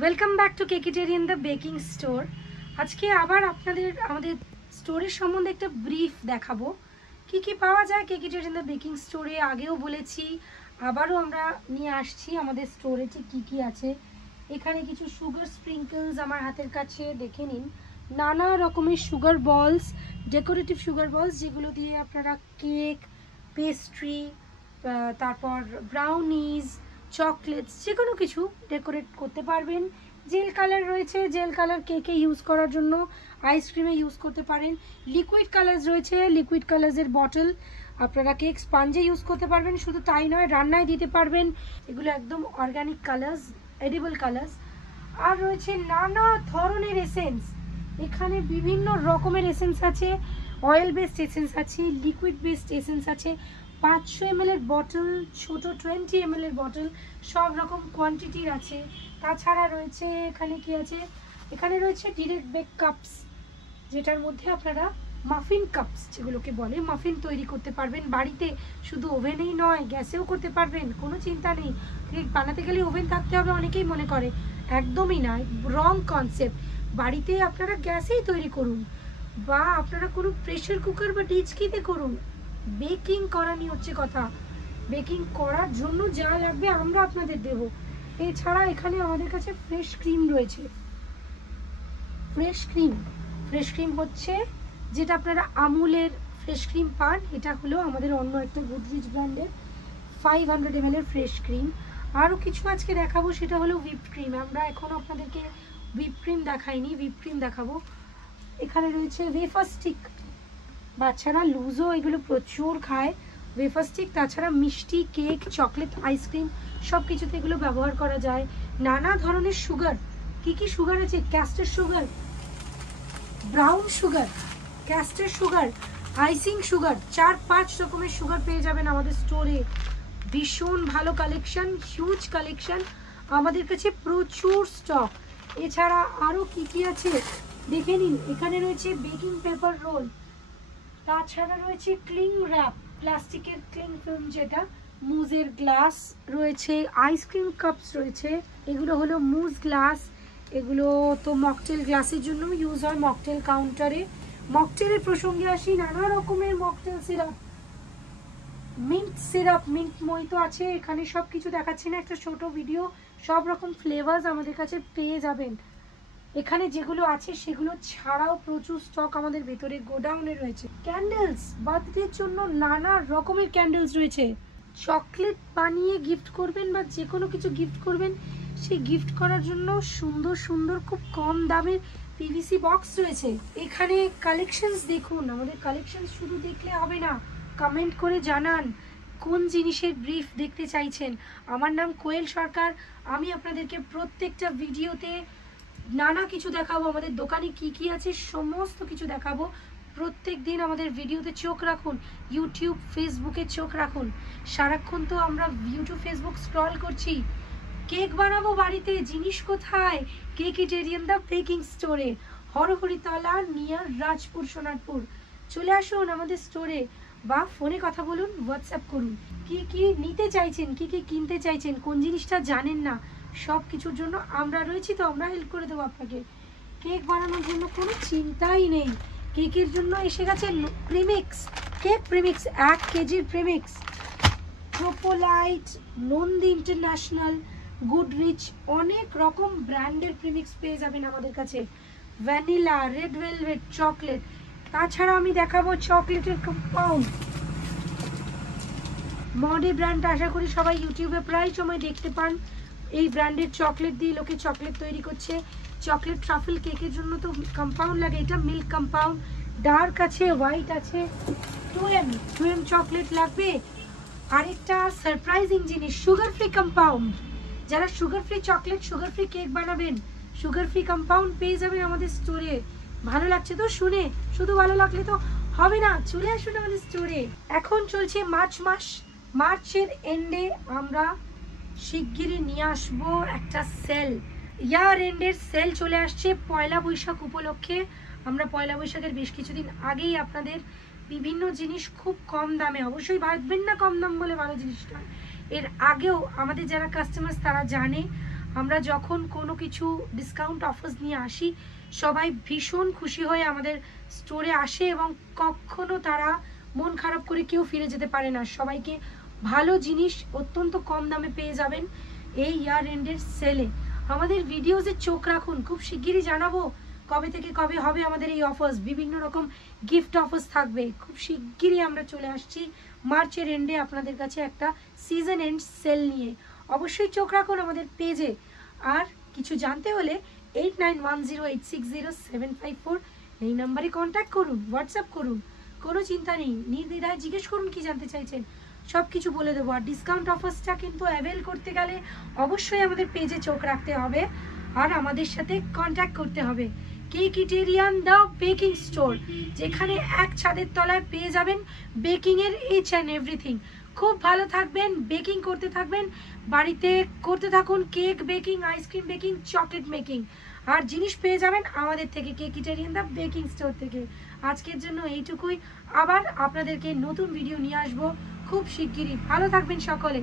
Welcome back to caketerian the baking store. আজকে আবার আপনাদের আমাদের স্টোরের সম্বন্ধে একটা ব্রিফ দেখাবো। কি কি পাওয়া যায় কেকিটেরিয়ান দ্য বেকিং স্টোরে আগেও বলেছি, আবারও আমরা নিয়ে আসছি আমাদের স্টোরে ঠিক কী কী আছে। এখানে কিছু সুগার স্প্রিঙ্কলস আমার হাতের কাছে দেখে নিন, নানা রকমের সুগার বলস, ডেকোরেটিভ সুগার বলস, যেগুলো দিয়ে আপনারা কেক, পেস্ট্রি, তারপর ব্রাউনিজ, চকলেটস, যে কোনো কিছু ডেকোরেট করতে পারবেন। জেল কালার রয়েছে, জেল কালার কেকে ইউজ করার জন্য, আইসক্রিমে ইউজ করতে পারেন। লিকুইড কালার্স রয়েছে, লিকুইড কালার্সের বটল আপনারা কেক স্পঞ্জে ইউজ করতে পারবেন। শুধু তাই নয়, রান্নায় দিতে পারবেন। এগুলো একদম অর্গানিক কালার্স, এডিবল কালার্স। আর রয়েছে নানা ধরনের এসেন্স, এখানে বিভিন্ন রকমের এসেন্স আছে। অয়েল বেসড এসেন্স আছে, লিকুইড বেসড এসেন্স আছে, 500 ml এর বটল, ছোট 20 ml এর বটল, সব রকম কোয়ান্টিটির আছে। তাছাড়া রয়েছে এখানে কি আছে, এখানে রয়েছে ডিরেক্ট বেক কাপস, যেটার মধ্যে আপনারা মাফিন কাপস যেগুলোকে বলে, মাফিন তৈরি করতে পারবেন বাড়িতে। শুধু ওভেনেই নয়, গ্যাসেও করতে পারবেন, কোনো চিন্তা নেই। কেক বানাতে গেলে ওভেন থাকতে হবে অনেকেই মনে করে, একদমই না, রং কনসেপ্ট। বাড়িতে আপনারা গ্যাসেই তৈরি করুন, বা আপনারা কোনো প্রেশার কুকার বা ডিচকিতে করুন। বেকিং করা নিয়ে হচ্ছে কথা, বেকিং করার জন্য যা লাগবে আমরা আপনাদের দেব। এছাড়া এখানে আমাদের কাছে ফ্রেশ ক্রিম রয়েছে। ফ্রেশ ক্রিম হচ্ছে যেটা আপনারা আমুলের ফ্রেশ ক্রিম পান, এটা হলো আমাদের অন্য একটা গুডরিচ ব্র্যান্ডের 500 ml এর ফ্রেশ ক্রিম। আরও কিছু আজকে দেখাবো, সেটা হলো হুইপড ক্রিম। আমরা এখনও আপনাদেরকে হুইপ ক্রিম দেখাইনি, হুইপ ক্রিম দেখাবো। এখানে রয়েছে ওয়েফার স্টিক, বাচ্চারা লুজও এগুলো প্রচুর খায়, ওয়েফার স্টিক। তাছাড়া মিষ্টি, কেক, চকলেট, আইসক্রিম সব কিছুতে এগুলো ব্যবহার করা যায়। নানা ধরনের সুগার, কি কি সুগার আছে, castor sugar, brown sugar, castor sugar, icing sugar, 4-5 রকমের সুগার পেয়ে যাবেন আমাদের স্টোরে। ভীষণ ভালো কালেকশন, হিউজ কালেকশন, আমাদের কাছে প্রচুর স্টক। এছাড়া আরও কি কি আছে দেখে নিন। এখানে রয়েছে বেকিং পেপার রোল, তাছাড়া রয়েছে ক্লিং র্যাপ, প্লাস্টিকের ক্লিং ফিল্ম যেটা, মুজের গ্লাস রয়েছে, আইসক্রিম কাপস রয়েছে। এগুলো হলো মুজ গ্লাস, এগুলো তো মকটেল গ্লাসের জন্য ইউজ হয় মকটেল কাউন্টারে। মকটেলের প্রসঙ্গে আসি, নানা রকমের mocktail syrup, mint syrup, mint মইতো আছে। এখানে সব কিছু দেখাচ্ছি না, একটা ছোট ভিডিও। সব রকম ফ্লেভার্স আমাদের কাছে পেয়ে যাবেন। এখানে যেগুলো আছে সেগুলো ছাড়াও প্রচুর স্টক আমাদের ভেতরে গোডাউনে রয়েছে। ক্যান্ডেলস, বার্থডের জন্য নানা রকমের ক্যান্ডেলস রয়েছে। চকলেট বানিয়ে গিফট করবেন বা যে কোনো কিছু গিফট করবেন, সেই গিফট করার জন্য সুন্দর সুন্দর খুব কম দামের পিভিসি বক্স রয়েছে। এখানে কালেকশনস দেখুন, আমাদের কালেকশনস শুধু দেখলে হবে না, কমেন্ট করে জানান কোন জিনিসের ব্রিফ দেখতে চাইছেন। আমার নাম কোয়েল সরকার, আমি আপনাদেরকে প্রত্যেকটা ভিডিওতে নানা কিছু দেখাবো, আমাদের দোকানে কি কি আছে সমস্ত কিছু দেখাবো। প্রত্যেক দিন আমাদের ভিডিওতে চোখ রাখুন, ইউটিউব, ফেসবুকে চোখ রাখুন। সারাক্ষণ তো আমরা ইউটিউব, ফেসবুক স্ক্রল করছি। কেক বানাবো বাড়িতে, জিনিস কোথায়? কেকিটেরিয়ান দ্য বেকিং স্টোরে, হরহরিতলা, নিয়ার রাজপুর, সোনারপুর। চলে আসুন আমাদের স্টোরে, বা ফোনে কথা বলুন, হোয়াটসঅ্যাপ করুন। কি কি নিতে চাইছেন, কি কি কিনতে চাইছেন, কোন জিনিসটা জানেন না, সব কিছুর জন্য আমরা রয়েছি, তো আমরা হেল্প করে দেবো আপনাকে। কেক বানানোর জন্য কোনো চিন্তাই নেই। কেকের জন্য এসে গেছে প্রিমিক্স, কেক প্রিমিক্স, 1 কেজির প্রিমিক্স, ট্রোপোলাইট, নন্দী ইন্টারন্যাশনাল, গুডরিচ, অনেক রকম ব্র্যান্ডের প্রিমিক্স পেয়ে যাবেন আমাদের কাছে। Vanilla, red velvet, chocolate. তাছাড়া আমি দেখাবো চকলেটের কম্পাউন্ড, মডে ব্র্যান্ড, আশা করি সবাই ইউটিউবে প্রায় সময় দেখতে পান। এই ব্র্যান্ডের চকলেট দিয়ে লোকে চকলেট তৈরি করছে। চকলেট ট্রাফেল কেকের জন্য তো কম্পাউন্ড লাগে, এটা মিল্ক কম্পাউন্ড, ডার্ক আছে, হোয়াইট আছে, 2M চকলেট লাগবে। আরেকটা সারপ্রাইজিং জিনিস, সুগার ফ্রি কম্পাউন্ড। যারা sugar free chocolate, sugar free cake বানাবেন, সুগার ফ্রি কম্পাউন্ড পেয়ে যাবেন আমাদের স্টোরে। ভালো লাগছে তো শুনে? শুধু ভালো লাগলে তো হবে না, চলে আসুন আমাদের স্টোরে। এখন চলছে মার্চ মাস, মার্চের এন্ডে আমরা শিগগিরই নিয়ে আসবো একটা সেল, ইয়ার এন্ডের সেল চলে আসছে পয়লা বৈশাখ উপলক্ষে। আমরা পয়লা বৈশাখের বেশ কিছুদিন আগেই আপনাদের বিভিন্ন জিনিস খুব কম দামে, অবশ্যই ভাববেন না কম দাম বলে ভালো জিনিসটা, এর আগেও আমাদের যারা কাস্টমার্স তারা জানে আমরা যখন কোনো কিছু ডিসকাউন্ট অফার্স নিয়ে আসি সবাই ভীষণ খুশি হয়ে আমাদের স্টোরে আসে এবং কখনো তারা মন খারাপ করে কেউ ফিরে যেতে পারে না। সবাইকে ভালো জিনিস অত্যন্ত কম দামে পেয়ে যাবেন এই ইয়ার এন্ডের সেলে। আমাদের ভিডিওসে চোখ রাখুন, খুব শিগগিরই জানাবো কবে থেকে কবে হবে আমাদের এই অফার্স। বিভিন্ন রকম গিফট অফার্স থাকবে, খুব শিগগিরই আমরা চলে আসছি মার্চের এন্ডে আপনাদের কাছে একটা সিজন এন্ড সেল নিয়ে। অবশ্যই চোখ রাখুন আমাদের পেজে। আর কিছু জানতে হলে 8910860754 এই নাম্বারে কন্ট্যাক্ট করুন, হোয়াটসঅ্যাপ করুন, কোনো চিন্তা নেই, নির্দ্বিধায় জিজ্ঞেস করুন কি জানতে চাইছেন, সব কিছু বলে দেবো। আর ডিসকাউন্ট অফার্সটা কিন্তু অ্যাভেল করতে গেলে অবশ্যই আমাদের পেজে চোখ রাখতে হবে আর আমাদের সাথে কন্ট্যাক্ট করতে হবে। কেকিটেরিয়ান দ্য বেকিং স্টোর, যেখানে এক ছাদের তলায় পেয়ে যাবেন বেকিংয়ের ইচ অ্যান্ড এভরিথিং। খুব ভালো থাকবেন, বেকিং করতে থাকবেন, বাড়িতে করতে থাকুন cake baking, ice cream baking, chocolate making, আর জিনিস পেয়ে যাবেন আমাদের থেকে, কেকিটেরিয়ান দ্য বেকিং স্টোর থেকে। আজকের জন্য এইটুকুই, আবার আপনাদেরকে নতুন ভিডিও নিয়ে আসবো খুব শিগগিরই। ভালো থাকবেন সকলে।